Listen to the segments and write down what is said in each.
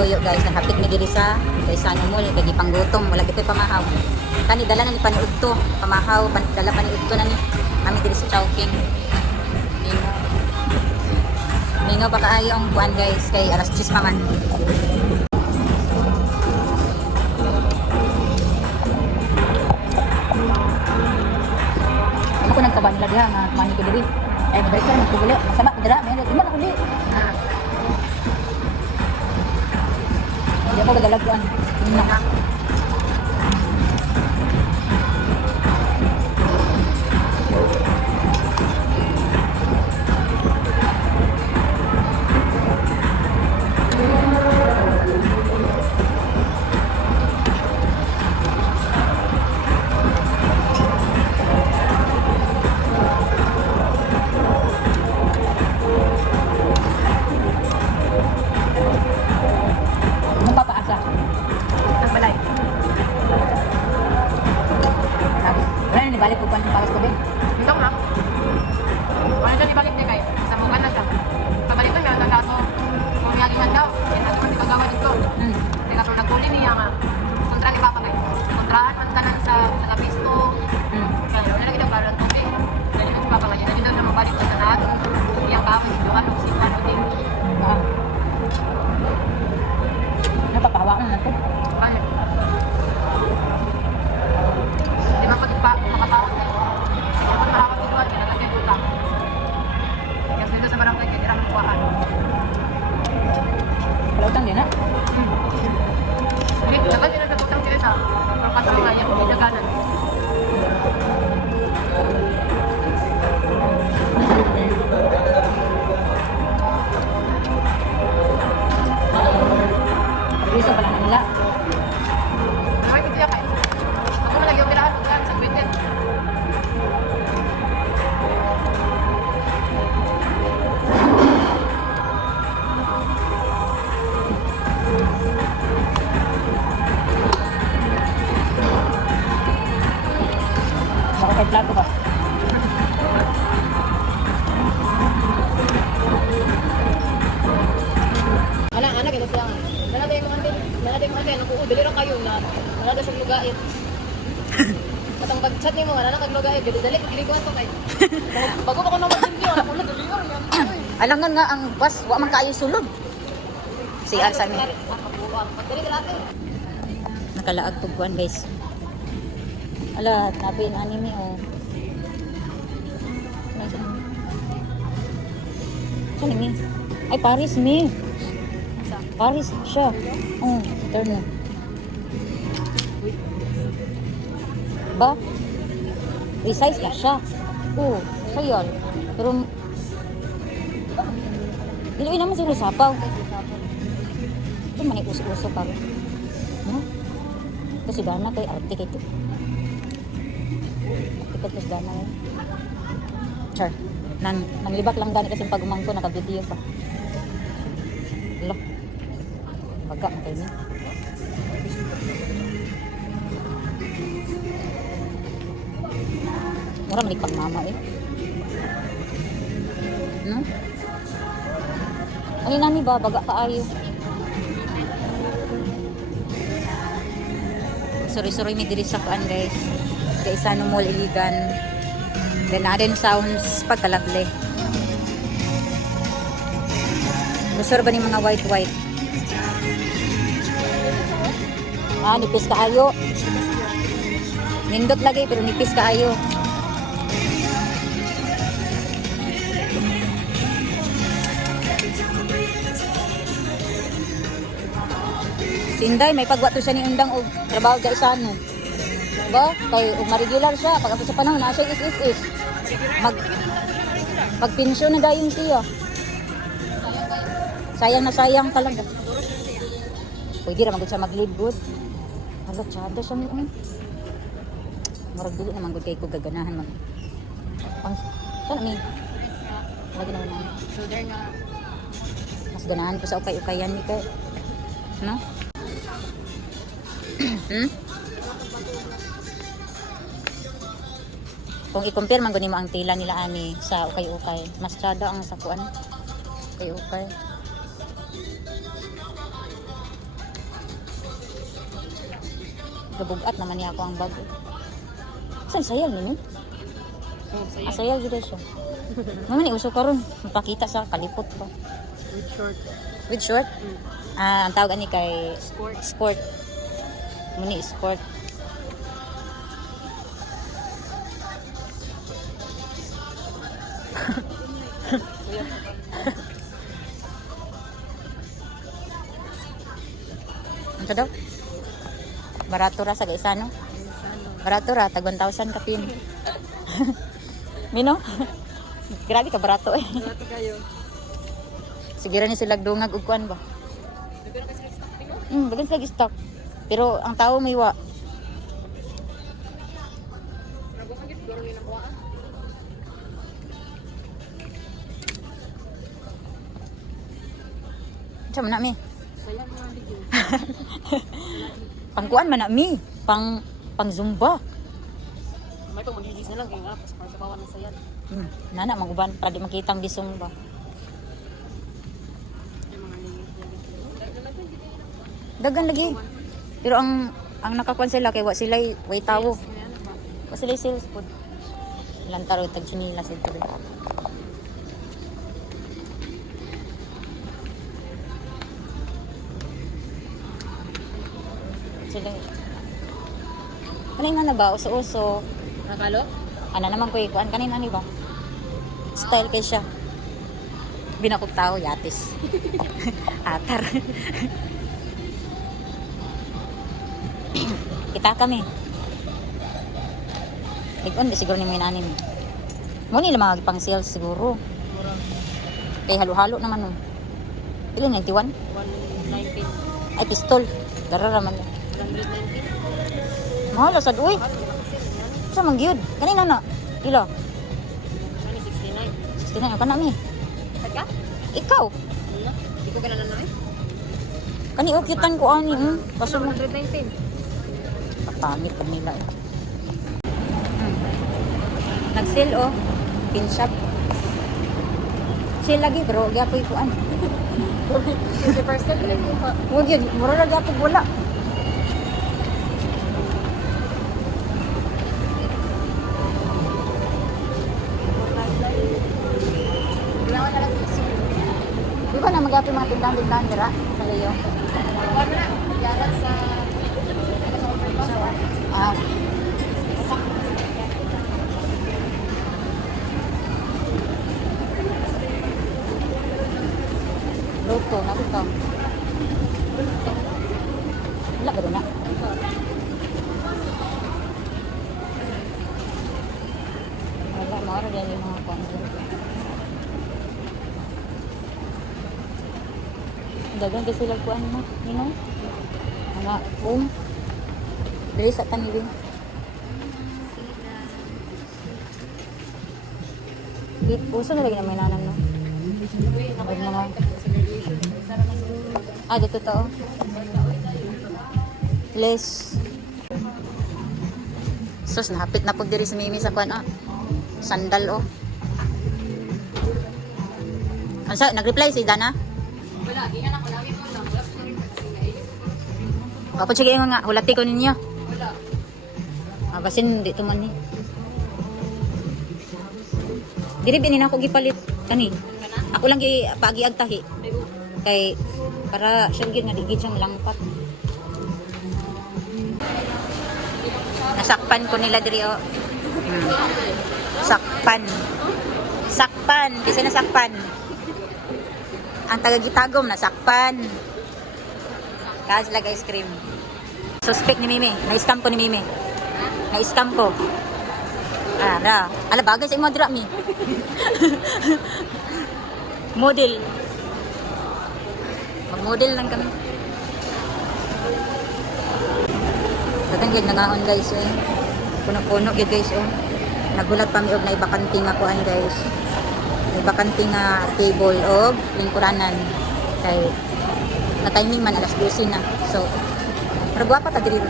tuyo guys, nahapit mi diri sa Sano Mall kay panggutom, wala gitoy pamahaw. Kani dala na ni paniudto, pamahaw, dala paniudto na ni. Kami diri sa Chowking. Mingaw pa kaayo ang kuan guys kay alas 10 pa man. Ako nagkaba nila diha nga mani ko diri. Eh balik sa nagkubuli. Sama dira, may imo na kuli. Hindi ako gadalagyan. Na. Balik ko pa ng paras ko, Ben. Ito nga. Ano dyan ibalik niya kayo? Sa mga na siya. Pabalik ko niya, naglakas mo. Kung may aliman daw, yan natin pati pagawa dito. Hindi nga naguli niya nga. Kontra ni Papa kayo. Kontrahan man ka lang sa nakapisto. Kaya wala lagi daw para tubig. Kaya naman si Papa kayo. Hindi daw na mabalik ko sa lahat. Iyang bawa si Johan, si Juan, o din. Napapahawa ko na ito. Bakit? Di ba pag makatawag kayo? Kapag mahawag si Juan, siya nagagay utang. Kaya dito sa barangay, kaya tira ng kuwahan. Palautang din, ha? Hindi, dapat din nagkatutang sila sa pagpatuloy niya, hindi naganan. Reason pala na nila. Ay, hindi kayo. Ako malagi yung pirahan ko sa Twitter. Baka kay plato ba? Anak, ito siya nga. Nalagay mo ante, dali lang kayo na nalagay sa lugait. Katang pag-chat ni mo, anak, lugait, dali, kiliguan to kay. Bago pa ko na mag-video, ako na dali lang yan. Alangan nga ang bus, wa man kaayo sulod. Si Arsa mi. Pagdali ka natin. Nakalaag tugwan guys. Ala, nabi ang anime oh. Saan mi? Ay, Paris mi. Paris siya. Oh, turn na. Ba? Resize na siya. Oh, sayal. Pero dili naman siguro sapaw. Ito man uso-uso pa rin. No? Kasi dana kay arte kay ito. Arte kasi dana yun. Char. Nanglibak lang gani kasi pag umangko naka-video pa. Hello. Baga mo kayo niya. Mura malikpag mama eh. No? Ay nani ba? Baga kaayo. Sorry may diri sa kuan guys. Kay Sano Mall Iligan. Then natin sounds pagkalable. Gusto ba ni mga white? Ah, nipis kaayo. Nindot lagi pero nipis kaayo. Sinday, may pagwato siya ni Undang og trabaho kay Sano. Ba? Kay og ma-regular siya pag sa panahon na siya is. Magpensyon na dayon siya. Sayang talaga. Pwede ra magud siya mag-leave good. Hala, tsada siya mo. Murag dili naman gud kay ko gaganahan mag. Saan mi? Lagi na naman. Shoulder nga. Mas ganahan ko sa ukay-ukayan ni kay. No? Kung i-compare man gud nimo ang tila nila ani sa ukay-ukay, mas tsada ang sa kuan. Ukay-ukay. gabugat naman niya ako ang bag. Saan sayal ninyo? Sayal gid siya. Mama ni uso karon, mapakita sa kalipot pa. With short. With short? Ang tawag ani kay Sport. sport. Muni sport. Ano daw? Barato ra sa isa, no? Barato ra, tag 1,000 kapin. Mino? Grabe ka barato eh. Barato kayo. Sige ra ni sila dungag ug kuan ba? Nagkaroon kasi stock tingko? Bagan sila stock. Pero ang tao may wa. Nabukan gid siguro ni nakuhaan. Sa man na mi. Sayang mga video. Pangkuan man na mi. Pang zumba. May pang magigis na lang kaya nga para sa bawan ng sayad. Nana manguban para di makitang gisong ba. Yung mga Dagan lagi. Pero ang nakakuan sila kay wa sila way tawo. Wa sila sales food. Lantaro tag chinila sa ito. Sila. Kanina na ba uso-uso? Nakalo? Ana naman ko ikuan kanina ni ba? Style kay siya. Binakog tao yatis. Atar. Kita kami. Ikon di siguro ni may nanin. Mo ni mga pang sales siguro. Mura. Kay halo-halo naman no. Ilan 91? 119. Ay pistol. Darara man. 119. Mahal sad uy. Sa man gyud. Kanina na. Ila. Kani 69. 69 ka na mi. Teka? Ikaw. Wala. Di ko ganana na eh. Kani ukyutan ko ani. Kaso mo 119. kapangit pa nila eh. Nag-sale oh. Pin shop. Sale lagi pero gapoy ko an. 50% lang po pa. Huwag yun. Mura lagi ako wala. Di ba na mag-apoy mga tindahan-tindahan nila? Sa layo. Wala na. Yara sa... Ah. Luto na ito. Wala ka doon na. Wala, maara dyan yung mga content. Dagan kasi sila kuan mo, you know? Mga dili sa tanibing. Uso na lagi na may nanan, no? Huwag mga... dito to. Less. Sus, nahapit na po diri sa Mimi sa kuan, Sandal, Ano sa, nag-reply si Dana? Wala. Iyan ako namin po lang. Wala po rin. Kapag sige nga, hulati ko ninyo. Wala. Basin, di tuman ni. Diri binin ako gipalit. Kani? Ako lang pagiag tahi. Kay, para siya gid nga digid siyang langpat. Nasakpan ko nila diri, Sakpan. Sakpan. Kasi nasakpan. Ang tagagitagom, nasakpan. Kaya sila ice cream. Suspect ni Mimi. Na-scam ko ni Mimi. Na-scam ko. Ala bagay sa imo dira mi. Model. Mag-model lang kami. Dagan gid nangaon guys Puno-puno gid guys Nagulat pa mi og na ibakante nga kuan guys. Ibakante nga table og lingkuranan. Kay na timing man alas 12 na. So, pero guwapa ta diri.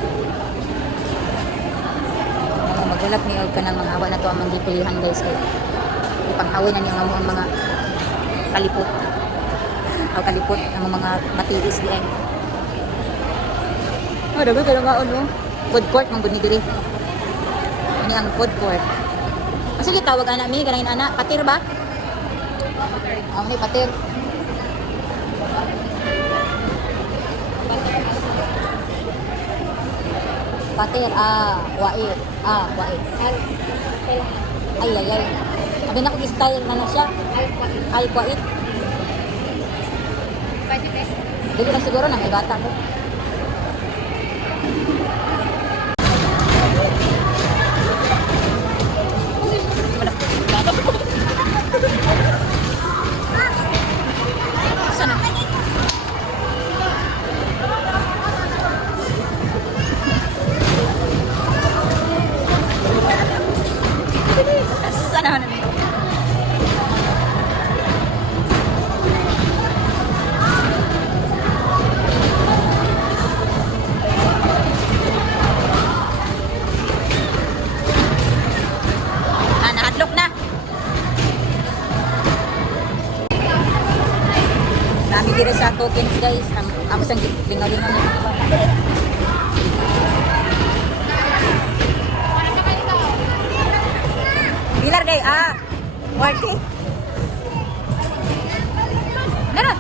Magulat mi og kanang mga awa na to ang manggipilihan guys kay ipanghawin na niya ang mga kalipot. O kalipot ang mga matiis di ay. Dagan ka nga Food court mong gud ni diri. Ini ang food court. Ah, sige, tawag ana mi kanain ana, patir ba? Oh, ni patir. Patir, wait. Wait. Ay, ay, ay. Abi na ko style na siya. Ay, wait. Dili lang siguro na may bata ko. Sana. Sana naman. Nahadlok na. Nami dire sa tokens guys. Amo sang lingaw-lingaw na. Pilar day, 40. Nara.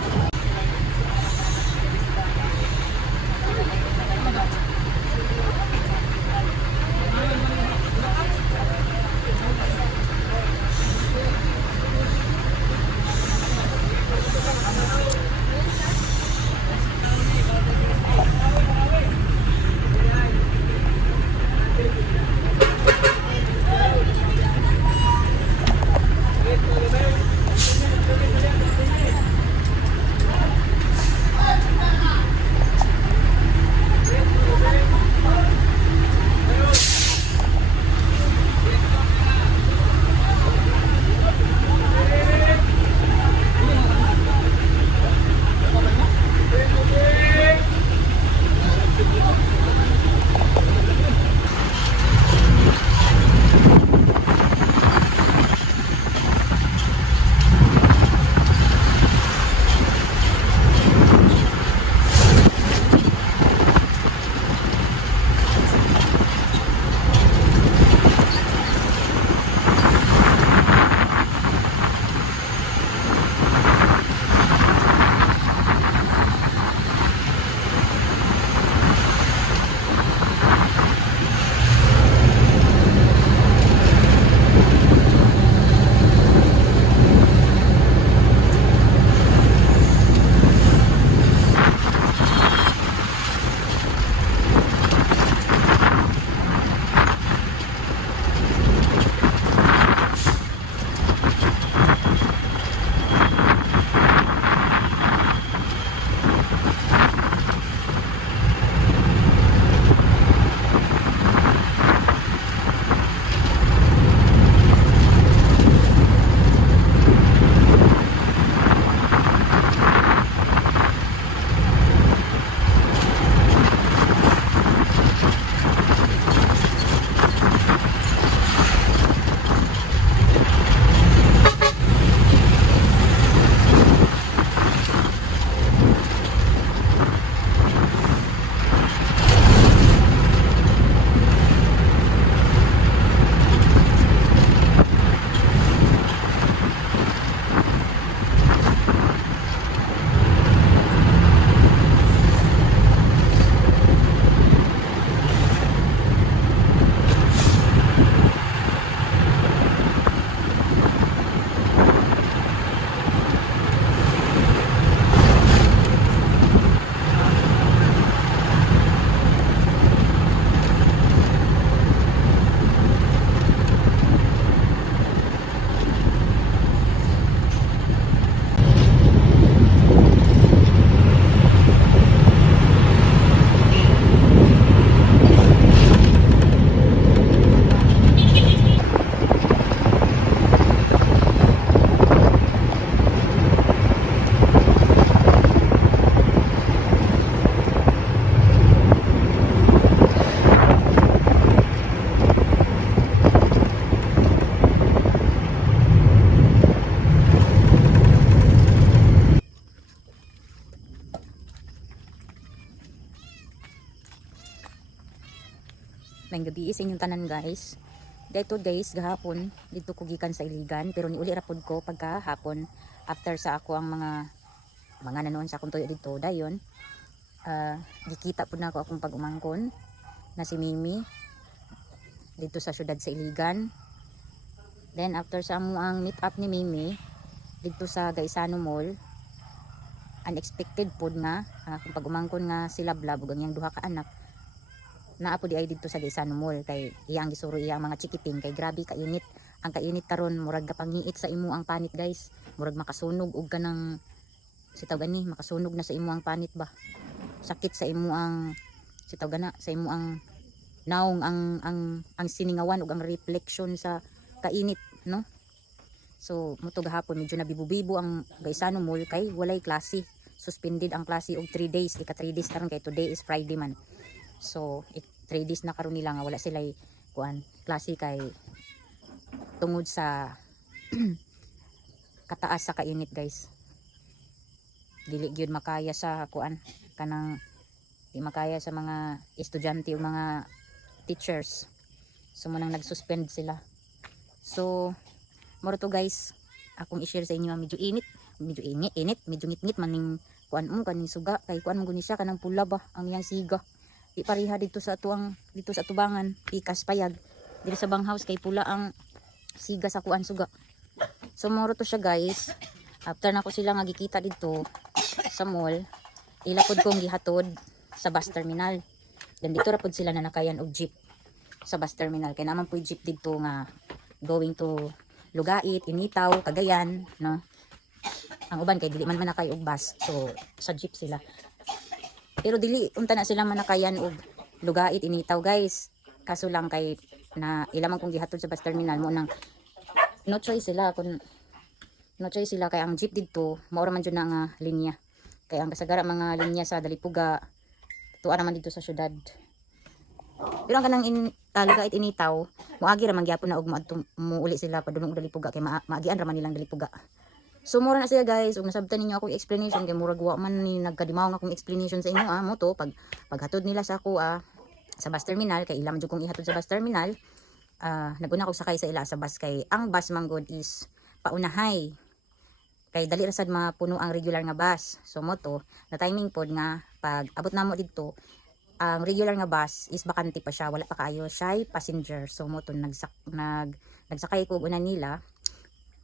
May gabi sa inyong tanan guys. Dito guys, gahapon dito ko gikan sa Iligan pero niuli ra pud ko pagka hapon after sa ako ang mga nanoon sa akong tuyo dito dayon. Gikita pud na ako akong pag-umangkon na si Mimi dito sa syudad sa Iligan. Then after sa amuang meet up ni Mimi dito sa Gaisano Mall, unexpected pud nga akong pag-umangkon nga si Lablab ug ang iyang duha ka anak naapo di ay dito sa Gaisano Mall kay iyang gisuro iyang mga chikiting kay grabe kainit. Ang kainit karon murag kapangiit sa imo ang panit guys, murag makasunog og kanang sitaw gani makasunog na sa imo ang panit ba, sakit sa imo ang sitaw gana sa imo ang naong ang siningawan ug ang reflection sa kainit no. So muto gahapon medyo nabibo-bibo ang Gaisano Mall kay walay klase, suspended ang klase og 3 days, ika 3 days karon kay today is Friday man. So 3 days na karon nila nga wala sila kuan klase kay tungod sa kataas sa kainit guys. Dili gyud makaya sa kuan kanang di makaya sa mga estudyante o mga teachers. So munang nag-suspend sila. So moro to guys, akong i-share sa inyo medyo init, medyo ngit maning kuan mo kaning suga kay kuan mo guni siya kanang pula ba ang iyang siga. Di pareha dito sa tubangan pikas payag dito sa banghouse kay pula ang siga sa kuan suga. So moro to siya guys. After na ko sila nga gikita dito sa mall, ilapod kong gihatod sa bus terminal. Then dito ra pud sila na nakayan og jeep sa bus terminal kay naman pud jeep dito nga going to Lugait, Initaw, Cagayan no. Ang uban kay dili man nakay og bus, so sa jeep sila. Pero dili unta na sila manakayan og Lugait, Initaw guys. Kaso lang kay na ilamang kong gihatod sa bus terminal mo nang no choice sila kay ang jeep dito mao ra man jud na nga linya. Kay ang kasagara mga linya sa Dalipuga tuwa naman dito sa syudad. Pero ang kanang Lugait, Initaw moagi ra man gyapon na og muuli sila padulong og Dalipuga kay maagian ra man nilang Dalipuga. So mura na siya guys, ug nasabtan ninyo akong explanation kay murag wa man ni nagkadimaw nga akong explanation sa inyo mo to paghatod nila sa ako sa bus terminal kay ila man jud kong ihatod sa bus terminal. Naguna ko sakay sa ila sa bus kay ang bus manggod is paunahay. Kay dali ra sad mapuno ang regular nga bus. So mo to na timing pod nga pag abot namo didto ang regular nga bus is bakante pa siya, wala pa kaayo siya passenger. So mo to nagsakay ko una nila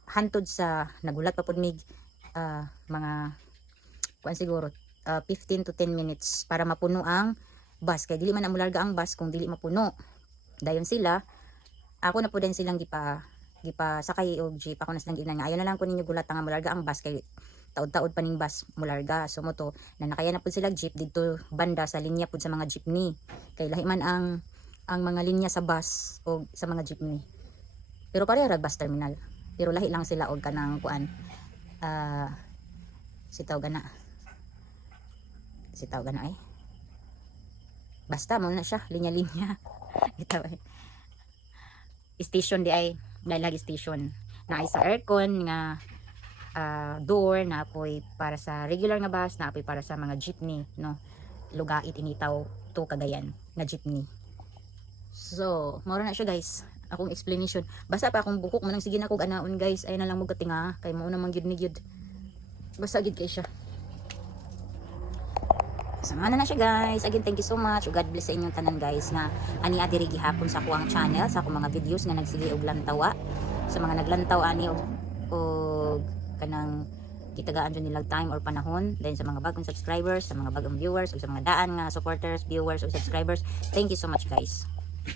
hantod sa nagulat pa pud mig mga kuan siguro 15 to 10 minutes para mapuno ang bus kay dili man na mularga ang bus kung dili mapuno. Dayon sila ako na pud din silang gipa sakay og jeep. Ako na silang ginan nga ayo na lang ko ninyo gulat nga mularga ang bus kay taod-taod pa ning bus mularga. So mo to na nakaya na pud sila jeep dito banda sa linya pud sa mga jeepney kay lahi man ang mga linya sa bus o sa mga jeepney. Pero pareha ra bus terminal. Pero lahi lang sila og kanang kuan sitaw gana basta mo na siya linya-linya ito station di ay lagi station na ay sa aircon nga door na apoy para sa regular nga bus na apoy para sa mga jeepney no. Lugait, Initaw to Cagayan nga jeepney. So mao na siya guys akong explanation. Basta pa akong bukok manang sige na kog anaon guys. Ay na lang mo katinga kay mao na man gyud ni gyud. Basta gid kay siya. Sama na siya guys. Again thank you so much. God bless sa inyong tanan guys nga ani adiri gihapon sa kuang channel sa akong mga videos nga nagsige og lantawa. Sa mga naglantaw ani og kanang kitagaan dyan nilang time or panahon. Then sa mga bagong subscribers, sa mga bagong viewers, o sa mga daan nga supporters, viewers, o subscribers, thank you so much guys.